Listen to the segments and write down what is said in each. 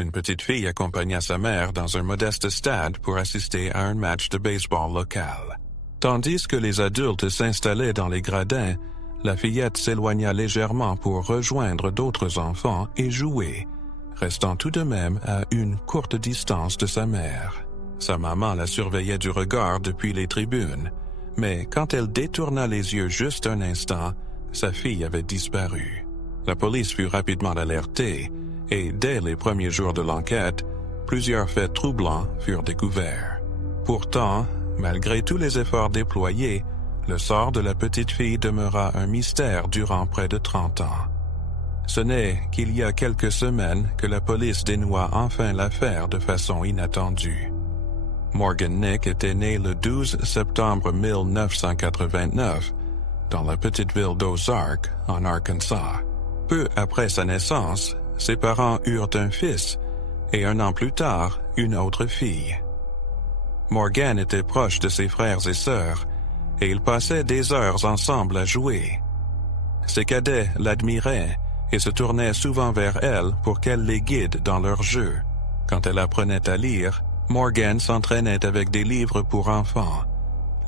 Une petite fille accompagna sa mère dans un modeste stade pour assister à un match de baseball local. Tandis que les adultes s'installaient dans les gradins, la fillette s'éloigna légèrement pour rejoindre d'autres enfants et jouer, restant tout de même à une courte distance de sa mère. Sa maman la surveillait du regard depuis les tribunes, mais quand elle détourna les yeux juste un instant, sa fille avait disparu. La police fut rapidement alertée, et dès les premiers jours de l'enquête, plusieurs faits troublants furent découverts. Pourtant, malgré tous les efforts déployés, le sort de la petite fille demeura un mystère durant près de 30 ans. Ce n'est qu'il y a quelques semaines que la police dénoua enfin l'affaire de façon inattendue. Morgan Nick était né le 12 septembre 1989 dans la petite ville d'Ozark, en Arkansas. Peu après sa naissance, ses parents eurent un fils et 1 an plus tard, une autre fille. Morgan était proche de ses frères et sœurs et ils passaient des heures ensemble à jouer. Ses cadets l'admiraient et se tournaient souvent vers elle pour qu'elle les guide dans leurs jeux. Quand elle apprenait à lire, Morgan s'entraînait avec des livres pour enfants,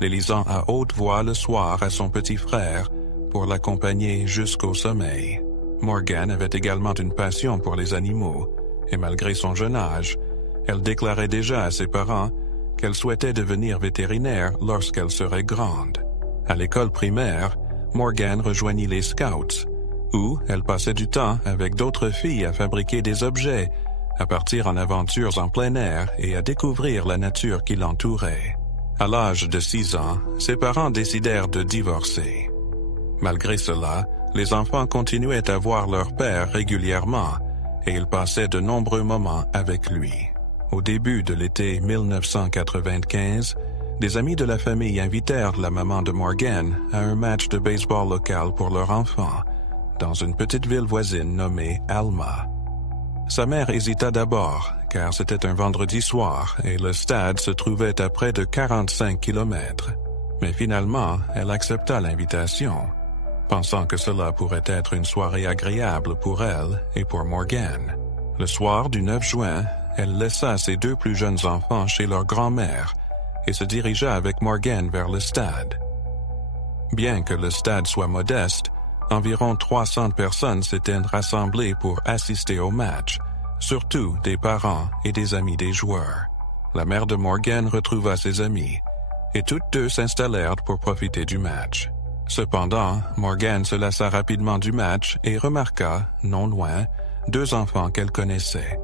les lisant à haute voix le soir à son petit frère pour l'accompagner jusqu'au sommeil. Morgan avait également une passion pour les animaux, et malgré son jeune âge, elle déclarait déjà à ses parents qu'elle souhaitait devenir vétérinaire lorsqu'elle serait grande. À l'école primaire, Morgan rejoignit les Scouts, où elle passait du temps avec d'autres filles à fabriquer des objets, à partir en aventures en plein air et à découvrir la nature qui l'entourait. À l'âge de 6 ans, ses parents décidèrent de divorcer. Malgré cela, les enfants continuaient à voir leur père régulièrement et ils passaient de nombreux moments avec lui. Au début de l'été 1995, des amis de la famille invitèrent la maman de Morgan à un match de baseball local pour leur enfant, dans une petite ville voisine nommée Alma. Sa mère hésita d'abord, car c'était un vendredi soir et le stade se trouvait à près de 45 kilomètres. Mais finalement, elle accepta l'invitation, pensant que cela pourrait être une soirée agréable pour elle et pour Morgan. Le soir du 9 juin, elle laissa ses 2 plus jeunes enfants chez leur grand-mère et se dirigea avec Morgan vers le stade. Bien que le stade soit modeste, environ 300 personnes s'étaient rassemblées pour assister au match, surtout des parents et des amis des joueurs. La mère de Morgan retrouva ses amis, et toutes deux s'installèrent pour profiter du match. Cependant, Morgan se lassa rapidement du match et remarqua, non loin, 2 enfants qu'elle connaissait.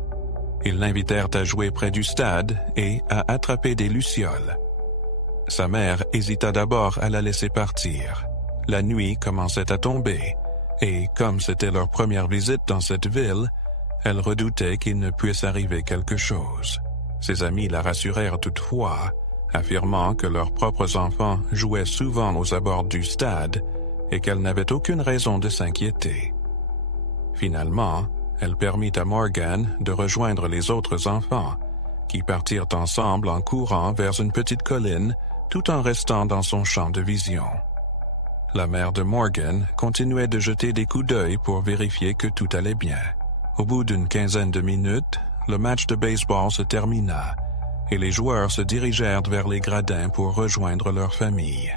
Ils l'invitèrent à jouer près du stade et à attraper des lucioles. Sa mère hésita d'abord à la laisser partir. La nuit commençait à tomber, et comme c'était leur première visite dans cette ville, elle redoutait qu'il ne puisse arriver quelque chose. Ses amis la rassurèrent toutefois, affirmant que leurs propres enfants jouaient souvent aux abords du stade et qu'elle n'avait aucune raison de s'inquiéter. Finalement, elle permit à Morgan de rejoindre les autres enfants, qui partirent ensemble en courant vers une petite colline tout en restant dans son champ de vision. La mère de Morgan continuait de jeter des coups d'œil pour vérifier que tout allait bien. Au bout d'une quinzaine de minutes, le match de baseball se termina et les joueurs se dirigèrent vers les gradins pour rejoindre leur famille.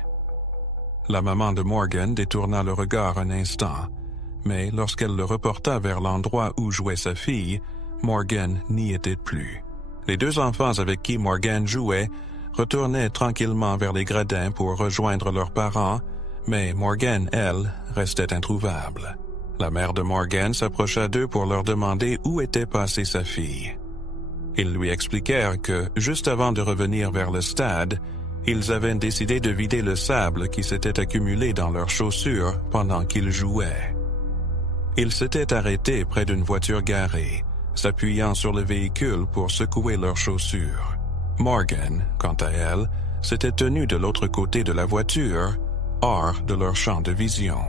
La maman de Morgan détourna le regard un instant, mais lorsqu'elle le reporta vers l'endroit où jouait sa fille, Morgan n'y était plus. Les 2 enfants avec qui Morgan jouait retournaient tranquillement vers les gradins pour rejoindre leurs parents, mais Morgan, elle, restait introuvable. La mère de Morgan s'approcha d'eux pour leur demander où était passée sa fille. Ils lui expliquèrent que, juste avant de revenir vers le stade, ils avaient décidé de vider le sable qui s'était accumulé dans leurs chaussures pendant qu'ils jouaient. Ils s'étaient arrêtés près d'une voiture garée, s'appuyant sur le véhicule pour secouer leurs chaussures. Morgan, quant à elle, s'était tenue de l'autre côté de la voiture, hors de leur champ de vision.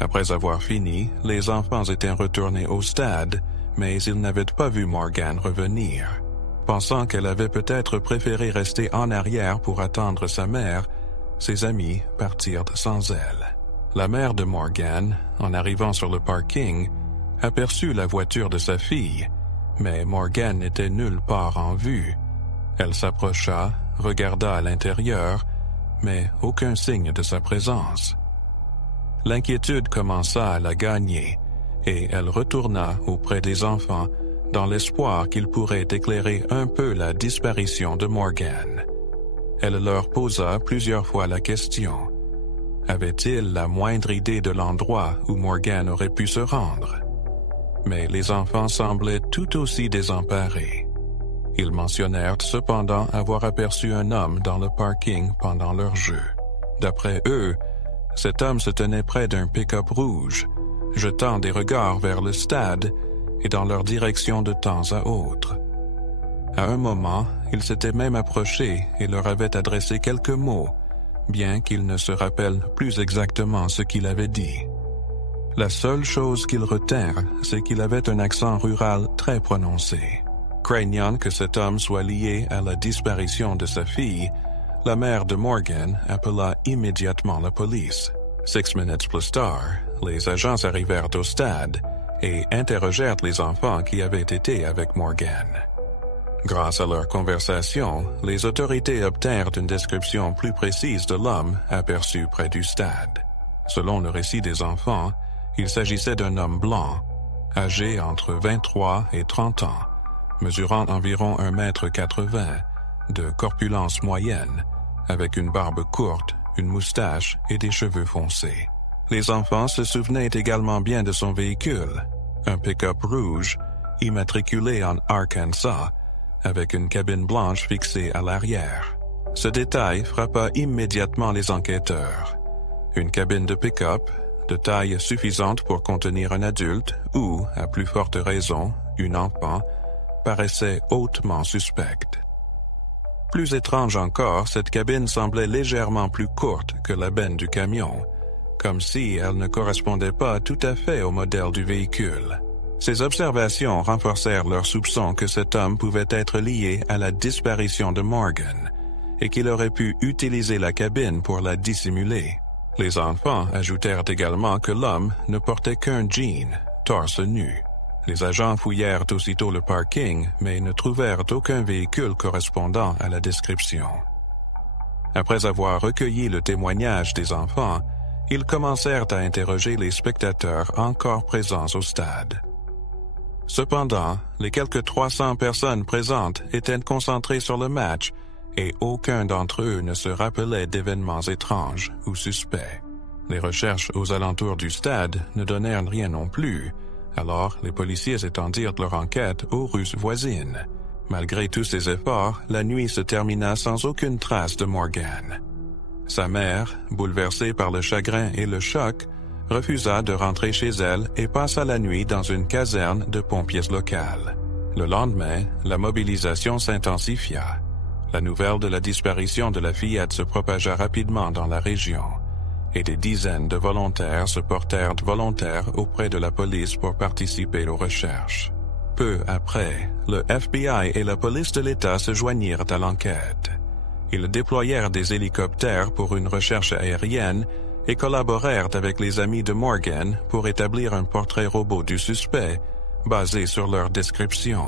Après avoir fini, les enfants étaient retournés au stade, mais ils n'avaient pas vu Morgan revenir. Pensant qu'elle avait peut-être préféré rester en arrière pour attendre sa mère, ses amis partirent sans elle. La mère de Morgan, en arrivant sur le parking, aperçut la voiture de sa fille, mais Morgan n'était nulle part en vue. Elle s'approcha, regarda à l'intérieur, mais aucun signe de sa présence. L'inquiétude commença à la gagner, et elle retourna auprès des enfants dans l'espoir qu'ils pourraient éclairer un peu la disparition de Morgan. Elle leur posa plusieurs fois la question. Avait-il la moindre idée de l'endroit où Morgan aurait pu se rendre? Mais les enfants semblaient tout aussi désemparés. Ils mentionnèrent cependant avoir aperçu un homme dans le parking pendant leur jeu. D'après eux, cet homme se tenait près d'un pick-up rouge, jetant des regards vers le stade et dans leur direction de temps à autre. À un moment, il s'était même approché et leur avait adressé quelques mots, bien qu'il ne se rappelle plus exactement ce qu'il avait dit. La seule chose qu'ils retinrent, c'est qu'il avait un accent rural très prononcé. Craignant que cet homme soit lié à la disparition de sa fille, la mère de Morgan appela immédiatement la police. 6 minutes plus tard, les agents arrivèrent au stade et interrogèrent les enfants qui avaient été avec Morgan. Grâce à leur conversation, les autorités obtinrent une description plus précise de l'homme aperçu près du stade. Selon le récit des enfants, il s'agissait d'un homme blanc, âgé entre 23 et 30 ans, mesurant environ 1,80 m, de corpulence moyenne, avec une barbe courte, une moustache et des cheveux foncés. Les enfants se souvenaient également bien de son véhicule, un pick-up rouge, immatriculé en Arkansas, avec une cabine blanche fixée à l'arrière. Ce détail frappa immédiatement les enquêteurs. Une cabine de pick-up, de taille suffisante pour contenir un adulte ou, à plus forte raison, un enfant, paraissait hautement suspecte. Plus étrange encore, cette cabine semblait légèrement plus courte que la benne du camion, comme si elle ne correspondait pas tout à fait au modèle du véhicule. Ces observations renforcèrent leur soupçon que cet homme pouvait être lié à la disparition de Morgan et qu'il aurait pu utiliser la cabine pour la dissimuler. Les enfants ajoutèrent également que l'homme ne portait qu'un jean, torse nu. Les agents fouillèrent aussitôt le parking, mais ne trouvèrent aucun véhicule correspondant à la description. Après avoir recueilli le témoignage des enfants, ils commencèrent à interroger les spectateurs encore présents au stade. Cependant, les quelques 300 personnes présentes étaient concentrées sur le match et aucun d'entre eux ne se rappelait d'événements étranges ou suspects. Les recherches aux alentours du stade ne donnèrent rien non plus, alors les policiers étendirent leur enquête aux rues voisines. Malgré tous ces efforts, la nuit se termina sans aucune trace de Morgan. Sa mère, bouleversée par le chagrin et le choc, refusa de rentrer chez elle et passa la nuit dans une caserne de pompiers locale. Le lendemain, la mobilisation s'intensifia. La nouvelle de la disparition de la fillette se propagea rapidement dans la région, et des dizaines de volontaires se portèrent volontaires auprès de la police pour participer aux recherches. Peu après, le FBI et la police de l'État se joignirent à l'enquête. Ils déployèrent des hélicoptères pour une recherche aérienne et collaborèrent avec les amis de Morgan pour établir un portrait robot du suspect, basé sur leur description.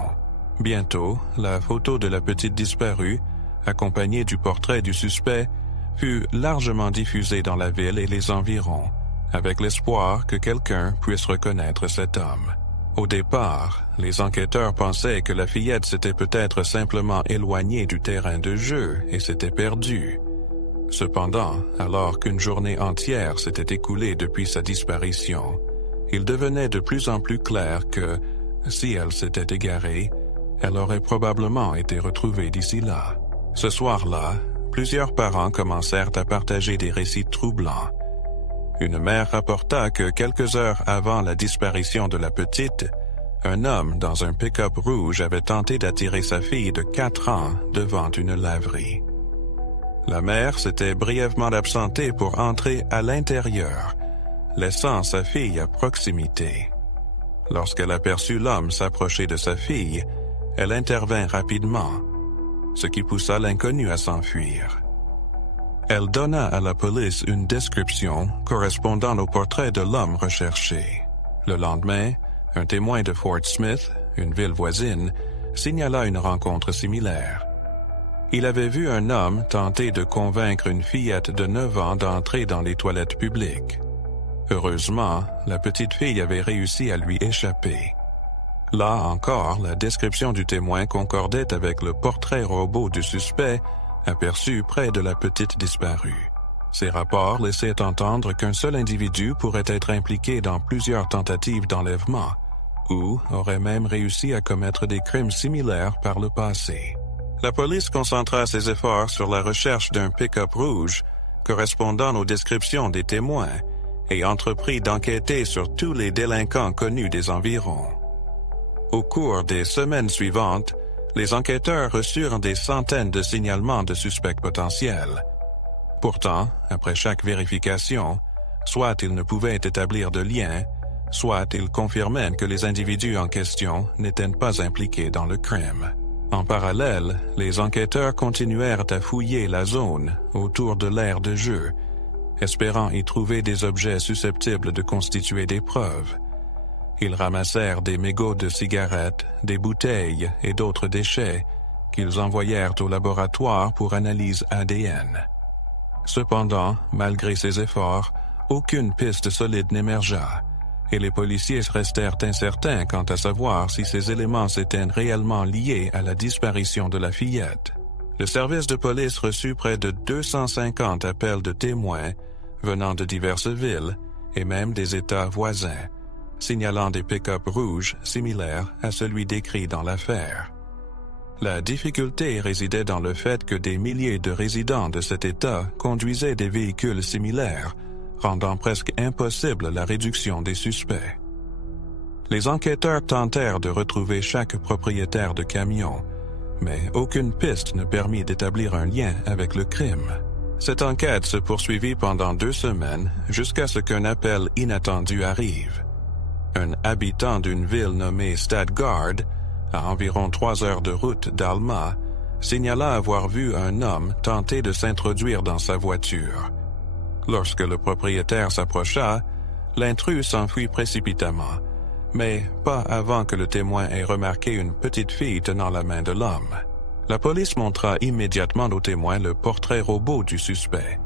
Bientôt, la photo de la petite disparue, accompagnée du portrait du suspect, fut largement diffusée dans la ville et les environs, avec l'espoir que quelqu'un puisse reconnaître cet homme. Au départ, les enquêteurs pensaient que la fillette s'était peut-être simplement éloignée du terrain de jeu et s'était perdue. Cependant, alors qu'une journée entière s'était écoulée depuis sa disparition, il devenait de plus en plus clair que, si elle s'était égarée, elle aurait probablement été retrouvée d'ici là. Ce soir-là, plusieurs parents commencèrent à partager des récits troublants. Une mère rapporta que quelques heures avant la disparition de la petite, un homme dans un pick-up rouge avait tenté d'attirer sa fille de 4 ans devant une laverie. La mère s'était brièvement absentée pour entrer à l'intérieur, laissant sa fille à proximité. Lorsqu'elle aperçut l'homme s'approcher de sa fille, elle intervint rapidement, ce qui poussa l'inconnu à s'enfuir. Elle donna à la police une description correspondant au portrait de l'homme recherché. Le lendemain, un témoin de Fort Smith, une ville voisine, signala une rencontre similaire. Il avait vu un homme tenter de convaincre une fillette de 9 ans d'entrer dans les toilettes publiques. Heureusement, la petite fille avait réussi à lui échapper. Là encore, la description du témoin concordait avec le portrait robot du suspect aperçu près de la petite disparue. Ces rapports laissaient entendre qu'un seul individu pourrait être impliqué dans plusieurs tentatives d'enlèvement, ou aurait même réussi à commettre des crimes similaires par le passé. La police concentra ses efforts sur la recherche d'un pick-up rouge correspondant aux descriptions des témoins et entreprit d'enquêter sur tous les délinquants connus des environs. Au cours des semaines suivantes, les enquêteurs reçurent des centaines de signalements de suspects potentiels. Pourtant, après chaque vérification, soit ils ne pouvaient établir de lien, soit ils confirmaient que les individus en question n'étaient pas impliqués dans le crime. En parallèle, les enquêteurs continuèrent à fouiller la zone autour de l'aire de jeu, espérant y trouver des objets susceptibles de constituer des preuves. Ils ramassèrent des mégots de cigarettes, des bouteilles et d'autres déchets qu'ils envoyèrent au laboratoire pour analyse ADN. Cependant, malgré ces efforts, aucune piste solide n'émergea, et les policiers restèrent incertains quant à savoir si ces éléments étaient réellement liés à la disparition de la fillette. Le service de police reçut près de 250 appels de témoins venant de diverses villes et même des États voisins, signalant des pick-up rouges similaires à celui décrit dans l'affaire. La difficulté résidait dans le fait que des milliers de résidents de cet État conduisaient des véhicules similaires, rendant presque impossible la réduction des suspects. Les enquêteurs tentèrent de retrouver chaque propriétaire de camion, mais aucune piste ne permit d'établir un lien avec le crime. Cette enquête se poursuivit pendant 2 semaines jusqu'à ce qu'un appel inattendu arrive. Un habitant d'une ville nommée Stadgard, à environ 3 heures de route d'Alma, signala avoir vu un homme tenter de s'introduire dans sa voiture. Lorsque le propriétaire s'approcha, l'intrus s'enfuit précipitamment, mais pas avant que le témoin ait remarqué une petite fille tenant la main de l'homme. La police montra immédiatement au témoin le portrait robot du suspect,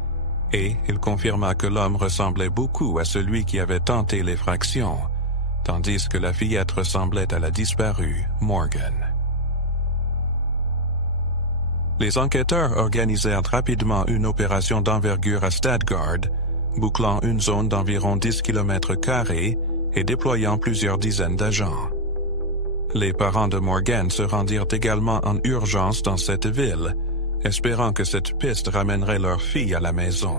et il confirma que l'homme ressemblait beaucoup à celui qui avait tenté l'effraction, tandis que la fillette ressemblait à la disparue, Morgan. Les enquêteurs organisèrent rapidement une opération d'envergure à Stadgard, bouclant une zone d'environ 10 km² et déployant plusieurs dizaines d'agents. Les parents de Morgan se rendirent également en urgence dans cette ville, espérant que cette piste ramènerait leur fille à la maison.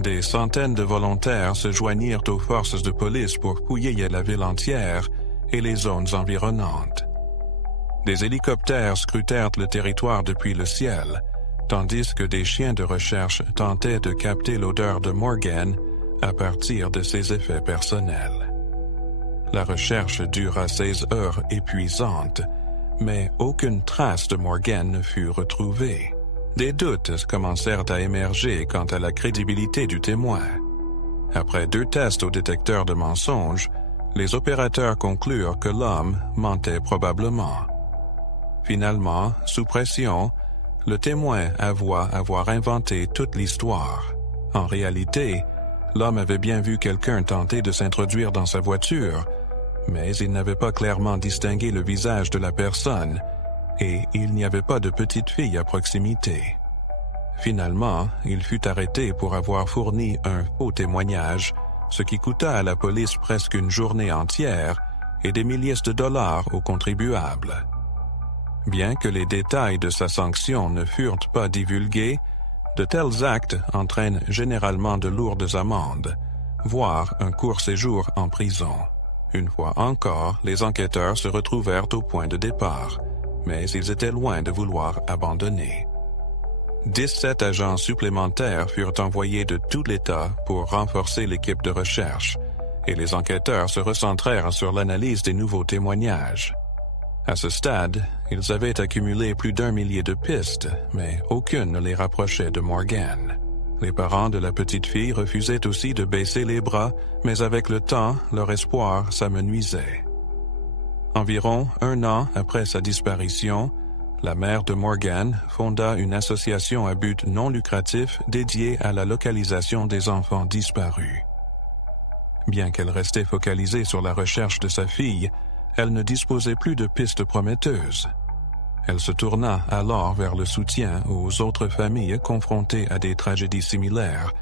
Des centaines de volontaires se joignirent aux forces de police pour fouiller la ville entière et les zones environnantes. Des hélicoptères scrutèrent le territoire depuis le ciel, tandis que des chiens de recherche tentaient de capter l'odeur de Morgan à partir de ses effets personnels. La recherche dura 16 heures épuisantes, mais aucune trace de Morgan ne fut retrouvée. Des doutes commencèrent à émerger quant à la crédibilité du témoin. Après 2 tests au détecteur de mensonges, les opérateurs conclurent que l'homme mentait probablement. Finalement, sous pression, le témoin avoua avoir inventé toute l'histoire. En réalité, l'homme avait bien vu quelqu'un tenter de s'introduire dans sa voiture, mais il n'avait pas clairement distingué le visage de la personne, et il n'y avait pas de petite fille à proximité. Finalement, il fut arrêté pour avoir fourni un faux témoignage, ce qui coûta à la police presque une journée entière et des milliers de dollars aux contribuables. Bien que les détails de sa sanction ne furent pas divulgués, de tels actes entraînent généralement de lourdes amendes, voire un court séjour en prison. Une fois encore, les enquêteurs se retrouvèrent au point de départ, mais ils étaient loin de vouloir abandonner. 17 agents supplémentaires furent envoyés de tout l'État pour renforcer l'équipe de recherche, et les enquêteurs se recentrèrent sur l'analyse des nouveaux témoignages. À ce stade, ils avaient accumulé plus d'1 millier de pistes, mais aucune ne les rapprochait de Morgan. Les parents de la petite fille refusaient aussi de baisser les bras, mais avec le temps, leur espoir s'amenuisait. Environ 1 an après sa disparition, la mère de Morgan fonda une association à but non lucratif dédiée à la localisation des enfants disparus. Bien qu'elle restait focalisée sur la recherche de sa fille, elle ne disposait plus de pistes prometteuses. Elle se tourna alors vers le soutien aux autres familles confrontées à des tragédies similaires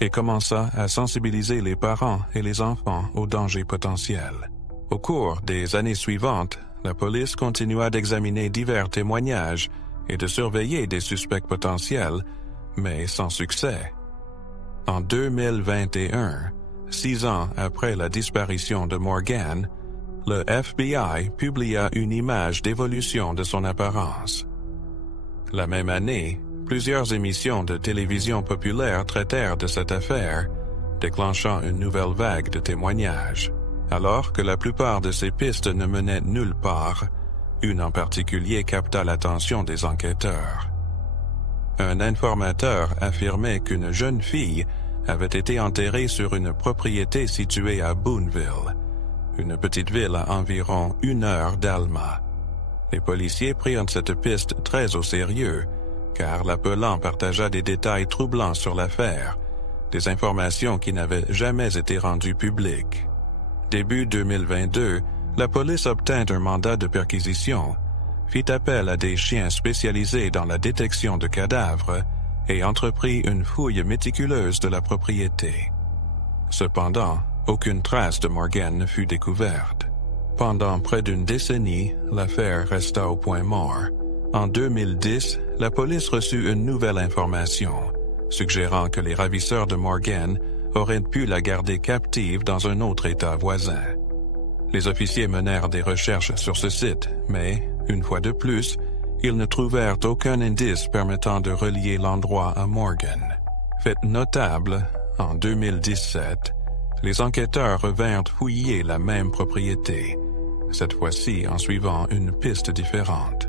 et commença à sensibiliser les parents et les enfants aux dangers potentiels. Au cours des années suivantes, la police continua d'examiner divers témoignages et de surveiller des suspects potentiels, mais sans succès. En 2021, 6 ans après la disparition de Morgan, le FBI publia une image d'évolution de son apparence. La même année, plusieurs émissions de télévision populaire traitèrent de cette affaire, déclenchant une nouvelle vague de témoignages. Alors que la plupart de ces pistes ne menaient nulle part, une en particulier capta l'attention des enquêteurs. Un informateur affirmait qu'une jeune fille avait été enterrée sur une propriété située à Boonville, une petite ville à environ 1 heure d'Alma. Les policiers prirent cette piste très au sérieux, car l'appelant partagea des détails troublants sur l'affaire, des informations qui n'avaient jamais été rendues publiques. Début 2022, la police obtint un mandat de perquisition, fit appel à des chiens spécialisés dans la détection de cadavres et entreprit une fouille méticuleuse de la propriété. Cependant, aucune trace de Morgan ne fut découverte. Pendant près d'une décennie, l'affaire resta au point mort. En 2010, la police reçut une nouvelle information, suggérant que les ravisseurs de Morgan auraient pu la garder captive dans un autre État voisin. Les officiers menèrent des recherches sur ce site, mais, une fois de plus, ils ne trouvèrent aucun indice permettant de relier l'endroit à Morgan. Fait notable, en 2017, les enquêteurs revinrent fouiller la même propriété, cette fois-ci en suivant une piste différente.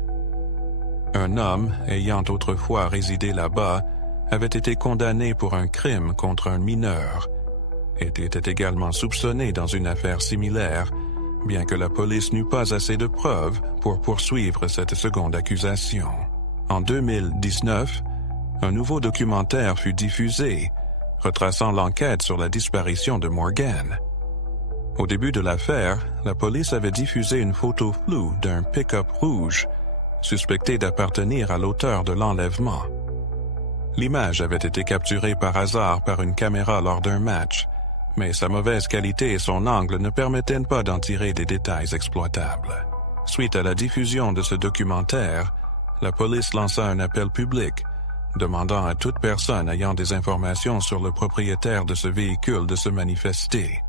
Un homme, ayant autrefois résidé là-bas, avait été condamné pour un crime contre un mineur et était également soupçonné dans une affaire similaire, bien que la police n'eut pas assez de preuves pour poursuivre cette seconde accusation. En 2019, un nouveau documentaire fut diffusé, retraçant l'enquête sur la disparition de Morgan. Au début de l'affaire, la police avait diffusé une photo floue d'un pick-up rouge, suspecté d'appartenir à l'auteur de l'enlèvement. L'image avait été capturée par hasard par une caméra lors d'un match, mais sa mauvaise qualité et son angle ne permettaient pas d'en tirer des détails exploitables. Suite à la diffusion de ce documentaire, la police lança un appel public, demandant à toute personne ayant des informations sur le propriétaire de ce véhicule de se manifester.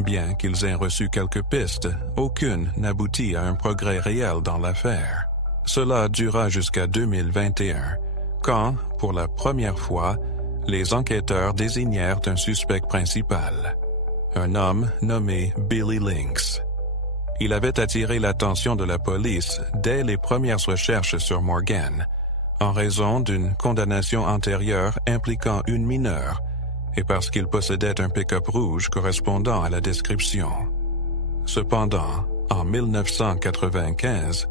Bien qu'ils aient reçu quelques pistes, aucune n'aboutit à un progrès réel dans l'affaire. Cela dura jusqu'à 2021, quand, pour la première fois, les enquêteurs désignèrent un suspect principal, un homme nommé Billy Lynx. Il avait attiré l'attention de la police dès les premières recherches sur Morgan, en raison d'une condamnation antérieure impliquant une mineure et parce qu'il possédait un pick-up rouge correspondant à la description. Cependant, en 1995,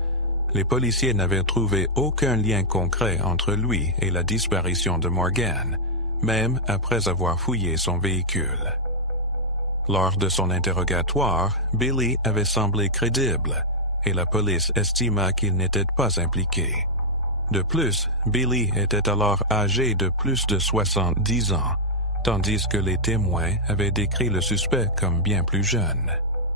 les policiers n'avaient trouvé aucun lien concret entre lui et la disparition de Morgan, même après avoir fouillé son véhicule. Lors de son interrogatoire, Billy avait semblé crédible et la police estima qu'il n'était pas impliqué. De plus, Billy était alors âgé de plus de 70 ans, tandis que les témoins avaient décrit le suspect comme bien plus jeune.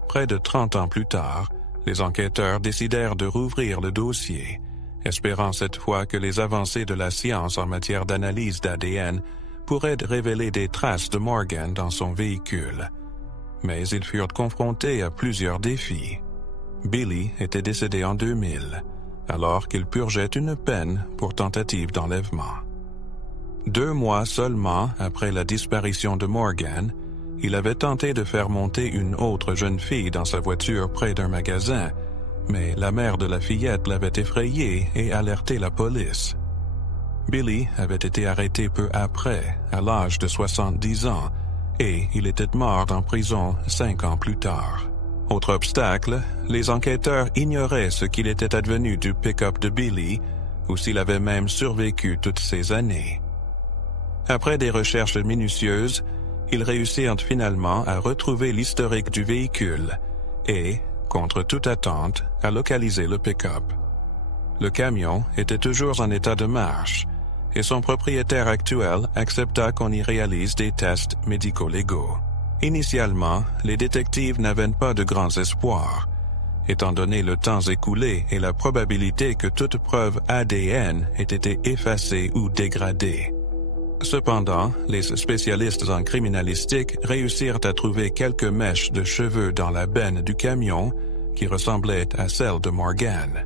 Près de 30 ans plus tard, les enquêteurs décidèrent de rouvrir le dossier, espérant cette fois que les avancées de la science en matière d'analyse d'ADN pourraient révéler des traces de Morgan dans son véhicule. Mais ils furent confrontés à plusieurs défis. Billy était décédé en 2000, alors qu'il purgeait une peine pour tentative d'enlèvement. 2 mois seulement après la disparition de Morgan, il avait tenté de faire monter une autre jeune fille dans sa voiture près d'un magasin, mais la mère de la fillette l'avait effrayé et alerté la police. Billy avait été arrêté peu après, à l'âge de 70 ans, et il était mort en prison 5 ans plus tard. Autre obstacle, les enquêteurs ignoraient ce qu'il était advenu du pick-up de Billy, ou s'il avait même survécu toutes ces années. Après des recherches minutieuses, ils réussirent finalement à retrouver l'historique du véhicule et, contre toute attente, à localiser le pick-up. Le camion était toujours en état de marche, et son propriétaire actuel accepta qu'on y réalise des tests médico-légaux. Initialement, les détectives n'avaient pas de grands espoirs, étant donné le temps écoulé et la probabilité que toute preuve ADN ait été effacée ou dégradée. Cependant, les spécialistes en criminalistique réussirent à trouver quelques mèches de cheveux dans la benne du camion qui ressemblaient à celles de Morgan.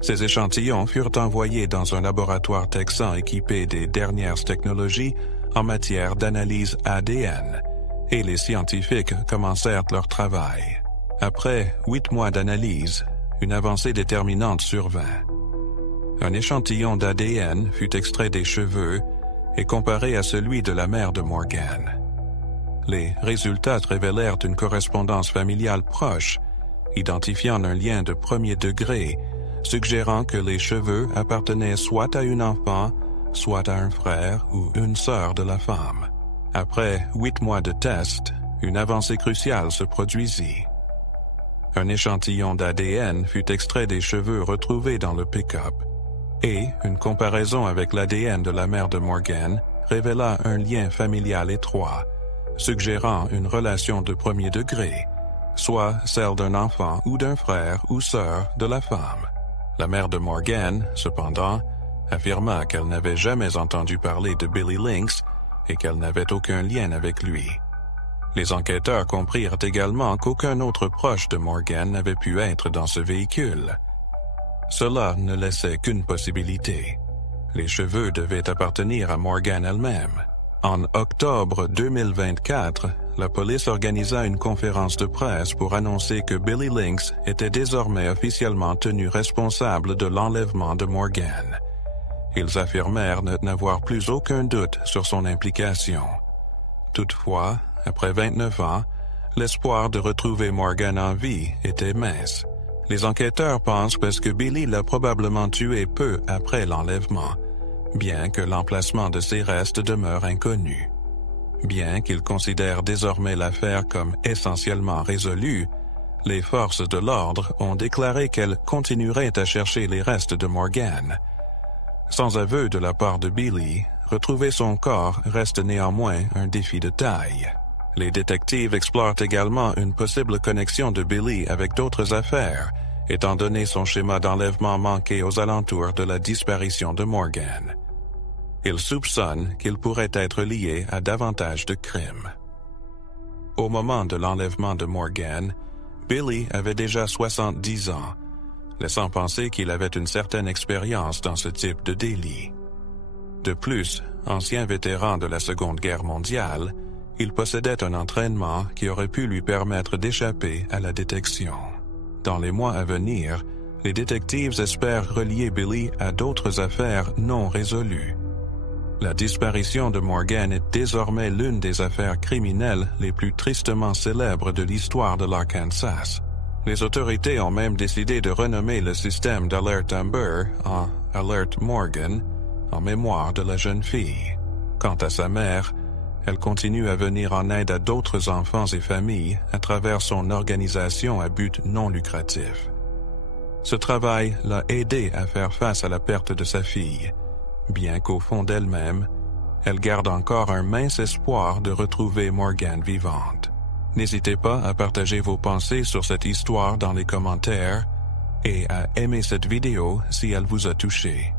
Ces échantillons furent envoyés dans un laboratoire texan équipé des dernières technologies en matière d'analyse ADN, et les scientifiques commencèrent leur travail. Après 8 mois d'analyse, une avancée déterminante survint. Un échantillon d'ADN fut extrait des cheveux et comparé à celui de la mère de Morgan. Les résultats révélèrent une correspondance familiale proche, identifiant un lien de premier degré, suggérant que les cheveux appartenaient soit à une enfant, soit à un frère ou une sœur de la femme. Après 8 mois de tests, une avancée cruciale se produisit. Un échantillon d'ADN fut extrait des cheveux retrouvés dans le pick-up, et une comparaison avec l'ADN de la mère de Morgan révéla un lien familial étroit, suggérant une relation de premier degré, soit celle d'un enfant ou d'un frère ou sœur de la femme. La mère de Morgan, cependant, affirma qu'elle n'avait jamais entendu parler de Billy Lynx et qu'elle n'avait aucun lien avec lui. Les enquêteurs comprirent également qu'aucun autre proche de Morgan n'avait pu être dans ce véhicule. Cela ne laissait qu'une possibilité. Les cheveux devaient appartenir à Morgan elle-même. En octobre 2024, la police organisa une conférence de presse pour annoncer que Billy Lynx était désormais officiellement tenu responsable de l'enlèvement de Morgan. Ils affirmèrent n'avoir plus aucun doute sur son implication. Toutefois, après 29 ans, l'espoir de retrouver Morgan en vie était mince. Les enquêteurs pensent que Billy l'a probablement tué peu après l'enlèvement, bien que l'emplacement de ses restes demeure inconnu. Bien qu'ils considèrent désormais l'affaire comme essentiellement résolue, les forces de l'ordre ont déclaré qu'elles continueraient à chercher les restes de Morgan. Sans aveu de la part de Billy, retrouver son corps reste néanmoins un défi de taille. Les détectives explorent également une possible connexion de Billy avec d'autres affaires, étant donné son schéma d'enlèvement manqué aux alentours de la disparition de Morgan. Ils soupçonnent qu'il pourrait être lié à davantage de crimes. Au moment de l'enlèvement de Morgan, Billy avait déjà 70 ans, laissant penser qu'il avait une certaine expérience dans ce type de délit. De plus, ancien vétéran de la Seconde Guerre mondiale, il possédait un entraînement qui aurait pu lui permettre d'échapper à la détection. Dans les mois à venir, les détectives espèrent relier Billy à d'autres affaires non résolues. La disparition de Morgan est désormais l'une des affaires criminelles les plus tristement célèbres de l'histoire de l'Arkansas. Les autorités ont même décidé de renommer le système d'Alert Amber en Alert Morgan, en mémoire de la jeune fille. Quant à sa mère, elle continue à venir en aide à d'autres enfants et familles à travers son organisation à but non lucratif. Ce travail l'a aidé à faire face à la perte de sa fille, bien qu'au fond d'elle-même, elle garde encore un mince espoir de retrouver Morgan vivante. N'hésitez pas à partager vos pensées sur cette histoire dans les commentaires et à aimer cette vidéo si elle vous a touché.